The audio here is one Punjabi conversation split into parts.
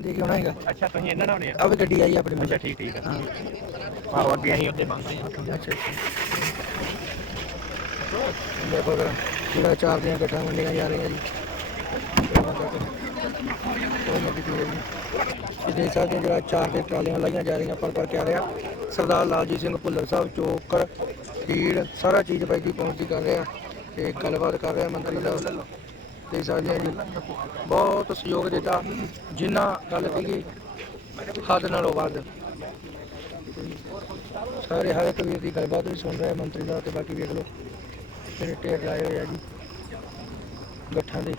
ਦੇ ਕੇ ਆਉਣਾ ਹੈਗਾ। ਅੱਛਾ ਤੁਸੀਂ ਇਹਨਾਂ ਨਾਲ ਹੋਣੇ ਆ? ਆ ਵੀ ਗੱਡੀ ਆਈ ਆਪਣੇ ਅੱਛਾ ਠੀਕ ਠੀਕ ਹਾਂ। ਆਹੋ ਅੱਗੇ ਅਸੀਂ ਉੱਤੇ ਬੰਦ ਆ। ਅੱਛਾ ਅੱਛਾ। ਦੇਖੋ ਜਰਾ ਜਿਹੜਾ ਚਾਰ ਦੀਆਂ ਗੱਠਾਂ ਵੰਡੀਆਂ ਜਾ ਰਹੀਆਂ ਜੀ। ਕੋਈ ਨਾ ਕਿਤੇ ਜੀ ਦੇ ਸਕਦੇ ਹੋ ਜਿਹੜਾ ਚਾਰ ਦੇ ਟਰਾਲੀਆਂ ਲਾਈਆਂ ਜਾ ਰਹੀਆਂ ਪਰ ਪਰ ਕੇ ਆ ਰਿਹਾ ਸਰਦਾਰ ਲਾਲਜੀਤ ਸਿੰਘ ਭੁੱਲਰ ਸਾਹਿਬ ਚੋਕਰ ਫੀਡ ਸਾਰਾ ਚੀਜ਼ ਬਾਈ ਜੀ ਪਹੁੰਚਦੀ ਕਰ ਰਿਹਾ ਤੇ ਗੱਲਬਾਤ ਕਰ ਰਿਹਾ ਮੰਤਰੀ ਸਾਹਿਬ। ਦੇ ਸਕਦੇ ਹਾਂ ਜੀ। ਬਹੁਤ ਸਹਿਯੋਗ ਦਿੱਤਾ, ਜਿੰਨਾ ਗੱਲ ਸੀਗੀ ਹੱਦ ਨਾਲੋਂ ਵੱਧ। ਸਾਰੇ ਹਰ ਇੱਕ ਵੀਰ ਦੀ ਗੱਲਬਾਤ ਵੀ ਸੁਣ ਰਿਹਾ ਮੰਤਰੀ ਦਾ ਤੇ ਬਾਕੀ ਵੇਖ ਲਓ, ਜਿਹੜੇ ਢੇਰ ਲਾਏ ਹੋਏ ਆ ਜੀ, ਗੱਠਾਂ ਦੇ।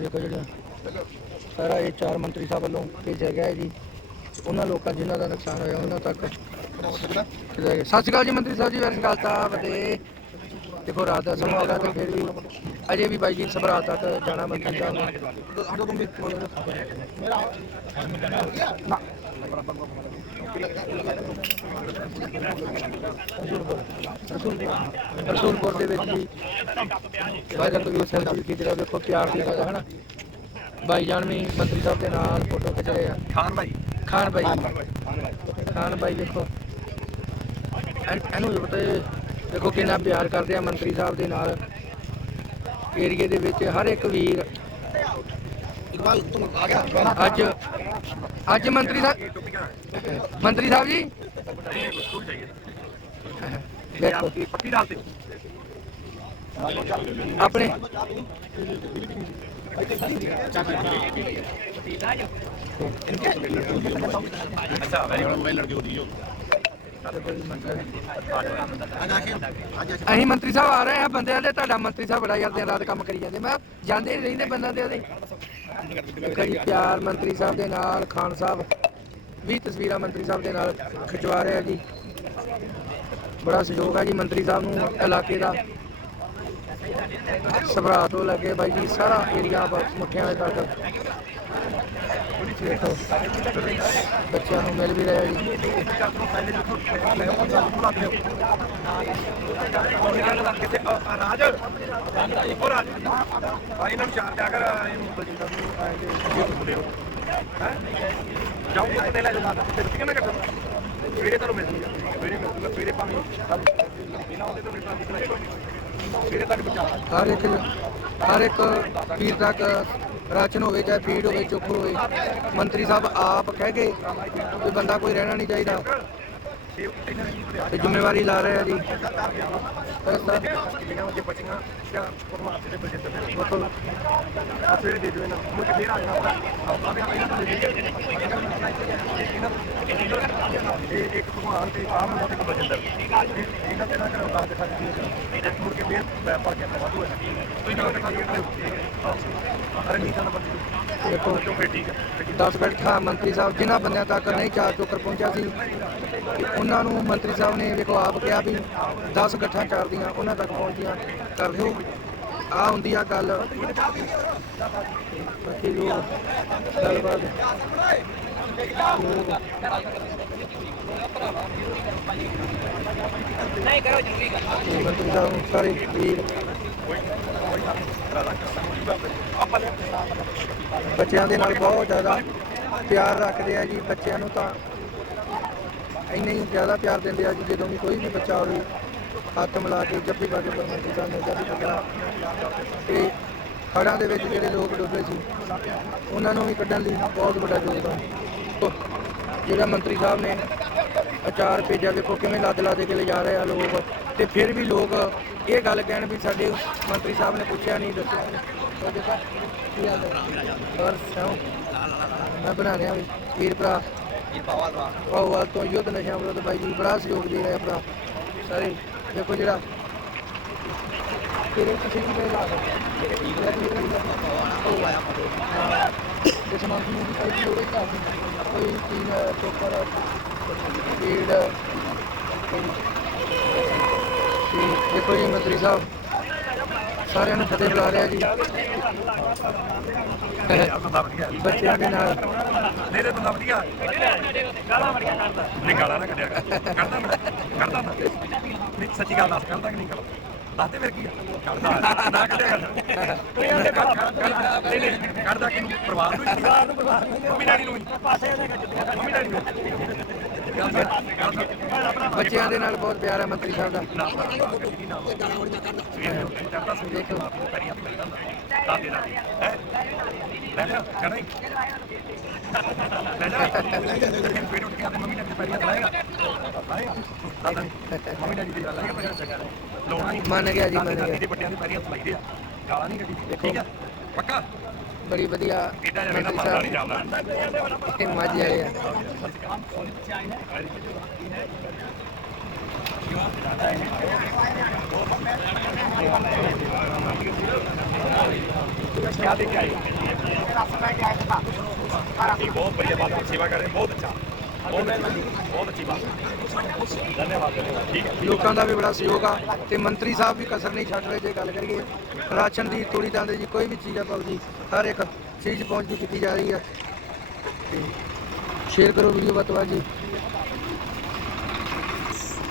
ਦੇਖੋ ਜਿਹੜਾ ਸਾਰਾ ਇਹ ਚਾਰ ਮੰਤਰੀ ਸਾਹਿਬ ਵੱਲੋਂ ਭੇਜਿਆ ਗਿਆ ਹੈ ਜੀ, ਉਹਨਾਂ ਲੋਕਾਂ ਜਿਨ੍ਹਾਂ ਦਾ ਨੁਕਸਾਨ ਹੋਇਆ, ਉਹਨਾਂ ਤੱਕ ਭੇਜਿਆ ਗਿਆ। ਸਤਿ ਸ਼੍ਰੀ ਅਕਾਲ ਜੀ, ਮੰਤਰੀ ਸਾਹਿਬ ਜੀ ਵੈਸੇ ਗੱਲ ਤਾਂ ਵੱਡੇ ਦੇਖੋ ਰਾਤ ਦਾ ਸਮਾਂ ਹੈਗਾ ਤੇ ਫਿਰ ਵੀ ਅਜੇ ਵੀ ਬਾਈ ਜੀ ਸਭਰਾ ਤੱਕ ਜਾਣਾ ਮੰਤਰੀ ਸਾਹਿਬ ਨੇ। ਰਸੂਲਪੁਰ ਦੇ ਵਿੱਚ ਵੀ ਵਾਇਦਾ ਕੋਈ ਸੈਲਫੀ ਖਿੱਚ ਰਿਹਾ ਦੇਖੋ ਪਿਆਰ ਦੀ ਗੱਲ ਹੈ ਨਾ ਬਾਈ ਜਾਨ ਵੀ ਮੰਤਰੀ ਸਾਹਿਬ ਦੇ ਨਾਲ ਫੋਟੋ ਖਿੱਚ ਰਹੇ ਆ। ਖਾਨ ਭਾਈ ਖਾਨ ਬਾਈ। ਖਾਨ ਬਾਈ ਦੇਖੋ। ਇਹਨੂੰ ਹੈ, ਦੇਖੋ ਕਿੰਨਾ ਪਿਆਰ ਕਰਦੇ ਆ ਮੰਤਰੀ ਸਾਹਿਬ ਦੇ ਨਾਲ। ਏਰੀਏ ਦੇ ਵਿੱਚ ਹਰ ਇੱਕ ਵੀਰ। ਇਕਬਾਲ ਤੁਮ ਆ ਗਿਆ ਅੱਜ ਅੱਜ ਮੰਤਰੀ ਸਾਹਿਬ ਮੰਤਰੀ ਸਾਹਿਬ ਜੀ। ਦੇਖੋ। ਪੱਕੀ ਰਾਤ ਆਪਣੇ। ਅੱਛਾ ਵੈਰੀ ਗੁੱਡ ਮੈਂ ਲੜਕੀ ਹੋਦੀ ਜੋ ਅਸੀਂ ਮੰਤਰੀ ਸਾਹਿਬ ਆ ਰਹੇ ਆ ਬੰਦਿਆਂ ਦੇ, ਤੁਹਾਡਾ ਮੰਤਰੀ ਸਾਹਿਬ ਬੜਾ ਯਾਰ ਦਿਨ ਰਾਤ ਕੰਮ ਕਰੀ ਜਾਂਦੇ। ਮੈਂ ਜਾਂਦੇ ਹੀ ਰਹਿੰਦੇ ਬੰਦਿਆਂ ਦੇ ਉਹਦੇ। ਦੇਖੋ ਪਿਆਰ ਮੰਤਰੀ ਸਾਹਿਬ ਦੇ ਨਾਲ, ਖਾਨ ਸਾਹਿਬ ਵੀ ਤਸਵੀਰਾਂ ਮੰਤਰੀ ਸਾਹਿਬ ਦੇ ਨਾਲ ਖਿਚਵਾ ਰਹੇ ਆ ਜੀ। ਬੜਾ ਸਹਿਯੋਗ ਹੈ ਜੀ ਮੰਤਰੀ ਸਾਹਿਬ ਨੂੰ, ਇਲਾਕੇ ਦਾ। ਸਭਰਾ ਤੋਂ ਲੱਗੇ ਬਾਈ ਜੀ, ਸਾਰਾ ਏਰੀਆ ਮੁੱਠਿਆਂ ਦੇ ਤੱਕ। ਦੇਖੋ ਬੱਚਿਆਂ ਨੂੰ ਮਿਲ ਵੀ ਰਿਹਾ ਜੀ ਰਾਜ ਇੱਕੋ ਰਾਜ ਭਾਈ ਨੂੰ ਚਾਰ ਜਾ ਕਰ ਜਾਓ ਕਿਤੇ ਲੈ ਜਾ ਤੇ ਕਿਵੇਂ ਕਰਦਾ ਵੀਰੇ ਤੁਹਾਨੂੰ ਮਿਲ ਜੂਗਾ ਵੀਰੇ ਮਿਲ ਵੀਰੇ ਭਾਵੇਂ ਬਿਨਾ ਉਹਦੇ ਤੋਂ ਵੀਰੇ ਤੱਕ ਪਹੁੰਚਾ ਹਰ ਇੱਕ ਹਰ ਇੱਕ ਵੀਰ ਤੱਕ ਰਾਸ਼ਨ ਹੋਵੇ ਚਾਹੇ ਫੀਡ ਹੋਵੇ ਚੁੱਕ ਹੋਵੇ। ਮੰਤਰੀ ਸਾਹਿਬ ਆਪ ਕਹਿ ਗਏ ਵੀ ਬੰਦਾ ਕੋਈ ਰਹਿਣਾ ਨਹੀਂ ਚਾਹੀਦਾ। ਤੇ ਜ਼ਿੰਮੇਵਾਰੀ ਲਾ ਰਹੇ ਆ ਜੀ ਬਸ ਸਰ, ਜਿਹੜੀਆਂ ਉਹ ਬੱਚੀਆਂ ਜਾਂ ਪਰਮਾਤਮਾ ਦੇ ਬਲਜਿੰਦਰ ਨੇ ਮਤਲਬ ਆ ਫਿਰ ਦੇ ਦਿਓ ਨਾ ਮੁਝ ਫੇਰ ਆ ਜਾਣਾ ਆ ਵੀ ਇਹਨਾਂ ਦੇ ਇਹ ਇੱਕ ਭਗਵਾਨ ਤੇ ਆਮ ਦਾ ਇੱਕ ਬਲਜਿੰਦਰ ਇਹਨਾਂ ਦੇ ਨਾਲ ਕਰਦਾ ਦਿਖਾ ਦਿੱਤੀ ਇਹਨਾਂ ਮੁੜ ਕੇ ਫੇਰ ਮੈਂ ਪਾ ਕੇ ਵਾਧੂ ਹੈ ਤੁਸੀਂ ਨਾਲ ਦਿਖਾ ਦਿਓ ਅਰੇ ਨਹੀਂ ਤਾਂ ਨੰਬਰ ਦੇਖੋ ਤੋਂ ਫੇਰ ਠੀਕ ਹੈ 10 ਬੈਠਾ ਮੰਤਰੀ ਸਾਹਿਬ ਜਿਨ੍ਹਾਂ ਬੰਦਿਆਂ ਤੱਕ ਨਹੀਂ ਚਾਰ ਚੋਕਰ ਪਹੁੰਚਿਆ ਸੀ ਉਹਨਾਂ ਨੂੰ ਮੰਤਰੀ ਸਾਹਿਬ ਨੇ ਵੇਖੋ ਆਪ ਕਿਹਾ ਵੀ 10 ਗੱਠਾਂ ਚਾਰ ਉਹਨਾਂ ਤੱਕ ਪਹੁੰਚਦੀਆਂ, ਕਰ ਦਿਓ ਆ ਹੁੰਦੀ ਆ ਗੱਲ। ਬਾਕੀ ਲੋਕ ਗੱਲਬਾਤ। ਮੰਤਰੀ ਸਾਹਿਬ ਨੂੰ ਸਾਰੇ ਵੀਰ। ਬੱਚਿਆਂ ਦੇ ਨਾਲ ਬਹੁਤ ਜ਼ਿਆਦਾ ਪਿਆਰ ਰੱਖਦੇ ਆ ਜੀ। ਬੱਚਿਆਂ ਨੂੰ ਤਾਂ ਇੰਨੇ ਹੀ ਜ਼ਿਆਦਾ ਪਿਆਰ ਦਿੰਦੇ ਆ ਕਿ ਜਦੋਂ ਵੀ ਕੋਈ ਵੀ ਬੱਚਾ ਹੋਵੇ ਹੱਥ ਮਿਲਾ ਕੇ ਜੱਫੀ ਪਾ ਕੇ ਪਰਮੇਸ਼ਰ ਸਾਹਿਬ ਨੇ ਜੱਫੀ ਪਾ ਤੇ ਖੜਾਂ ਦੇ ਵਿੱਚ ਜਿਹੜੇ ਲੋਕ ਡੁੱਬੇ ਸੀ, ਉਹਨਾਂ ਨੂੰ ਵੀ ਕੱਢਣ ਲਈ ਬਹੁਤ ਵੱਡਾ ਯੋਗਦਾਨ ਜਿਹੜਾ ਮੰਤਰੀ ਸਾਹਿਬ ਨੇ ਅਚਾਰ ਭੇਜਿਆ, ਦੇਖੋ ਕਿਵੇਂ ਲੱਦ ਲਾ ਦੇ ਕੇ ਲਿਜਾ ਰਹੇ ਆ ਲੋਕ। ਤੇ ਫਿਰ ਵੀ ਲੋਕ ਇਹ ਗੱਲ ਕਹਿਣ ਵੀ ਸਾਡੇ ਮੰਤਰੀ ਸਾਹਿਬ ਨੇ ਪੁੱਛਿਆ ਨਹੀਂ, ਦੱਸਿਆ ਕੀ ਹਾਲ ਹੈ? ਮੈਂ ਬਣਾ ਰਿਹਾ ਵੀ, ਵੀਰ ਭਰਾ। ਉਹ ਵਾਲ ਤੋਂ ਯੁੱਧ ਨਸ਼ਾ ਵਿਰੁੱਧ ਬਾਈ ਜੀ ਬੜਾ ਸਹਿਯੋਗ ਦੇ ਰਿਹਾ ਭਰਾ। ਸਾਰੇ ਦੇਖੋ ਜਿਹੜਾ ਤੇਰੇ ਕਿਸੇ ਵੀ ਲਾ ਉਹ ਆਇਆ ਇਸ ਮਾਂ ਨੂੰ ਵੀ ਕੋਈ ਲੋੜੇ ਕਰ ਕੋਈ ਤੀਨ ਚੋਕਰ ਪੀੜ ਦੇਖੋ ਜੀ ਮੰਤਰੀ ਸਾਹਿਬ ਸਾਰਿਆਂ ਨੂੰ ਫਤਿਹ ਬੁਲਾ ਰਿਹਾ ਜੀ। ਬੱਚਿਆਂ ਦੇ ਨਾਲ ਮੇਰੇ ਬੰਦਾ ਵਧੀਆ। ਗਾਲਾਂ ਬੜੀਆਂ ਕਰਦਾ ਨਹੀਂ ਗਾਲਾਂ ਨਾ ਕੱਢਿਆ ਕਰ। ਕਰਦਾ ਮੈਂ ਕਰਦਾ ਮੈਂ। ਨਹੀਂ ਸੱਚੀ ਗੱਲ ਦੱਸ ਕਰਦਾ ਕਿ ਨਹੀਂ ਕਰਦਾ? ਦੱਸਦੇ ਫਿਰ ਕੀ ਆ? ਕੱਢਦਾ ਨਾ ਕੱਢਿਆ ਨਹੀਂ ਨਹੀਂ ਕੱਢਦਾ ਕਿਨੂੰ ਪਰਿਵਾਰ ਨੂੰ ਪਰਿਵਾਰ ਨੂੰ ਪਰਿਵਾਰ ਨੂੰ। ਮੰਮੀ ਡੈਡੀ ਨੂੰ ਪਾਸੇ ਉਹਦੇ ਮੰਮੀ ਡੈਡੀ ਨੂੰ। ਬੱਚਿਆਂ ਦੇ ਨਾਲ ਬਹੁਤ ਪਿਆਰ ਹੈ ਮੰਤਰੀ ਸਾਹਿਬ ਦਾ। ਹੈ ਮੰਨ ਗਿਆ ਜੀ, ਮੰਨ ਗਿਆ। ਇਹਦੇ ਵੱਡਿਆਂ ਦੀ ਪੈਰੀਆਂ ਲਾਈਦੇ ਆ ਗਾਲਾਂ ਨਹੀਂ ਕੱਢੀ ਠੀਕ ਆ ਪੱਕਾ ਬੜੀ ਵਧੀਆ ਇਹਦਾ ਜਿਹੜਾ ਮੰਤਰੀ ਮਾਰਾ ਨਹੀਂ ਸਾਹਿਬ ਜਾਂਦਾ ਇਹ ਮਾਝੇ ਵਾਲੇ ਆ ਲੋਕਾਂ ਦਾ ਵੀ ਬੜਾ ਸਹਿਯੋਗ ਆ ਤੇ ਮੰਤਰੀ ਸਾਹਿਬ ਵੀ ਕਸਰ ਨਹੀਂ ਛੱਡ ਰਹੇ ਜੇ ਗੱਲ ਕਰੀਏ। ਰਾਸ਼ਨ ਦੀ, ਤੂੜੀ ਦਾਂਦੇ ਜੀ ਕੋਈ ਵੀ ਚੀਜ਼ ਆ ਪਾਉਂਦੀ ਹਰ ਇੱਕ ਚੀਜ਼ ਪਹੁੰਚਦੀ ਕੀਤੀ ਜਾ ਰਹੀ ਹੈ ਸ਼ੇਅਰ ਕਰੋ ਵੀਡੀਓ ਬਤਵਾ ਜੀ।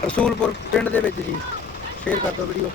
ਰਸੂਲਪੁਰ ਪਿੰਡ ਦੇ ਵਿੱਚ ਜੀ। ਸ਼ੇਅਰ ਕਰ ਦਿਓ ਵੀਡੀਓ।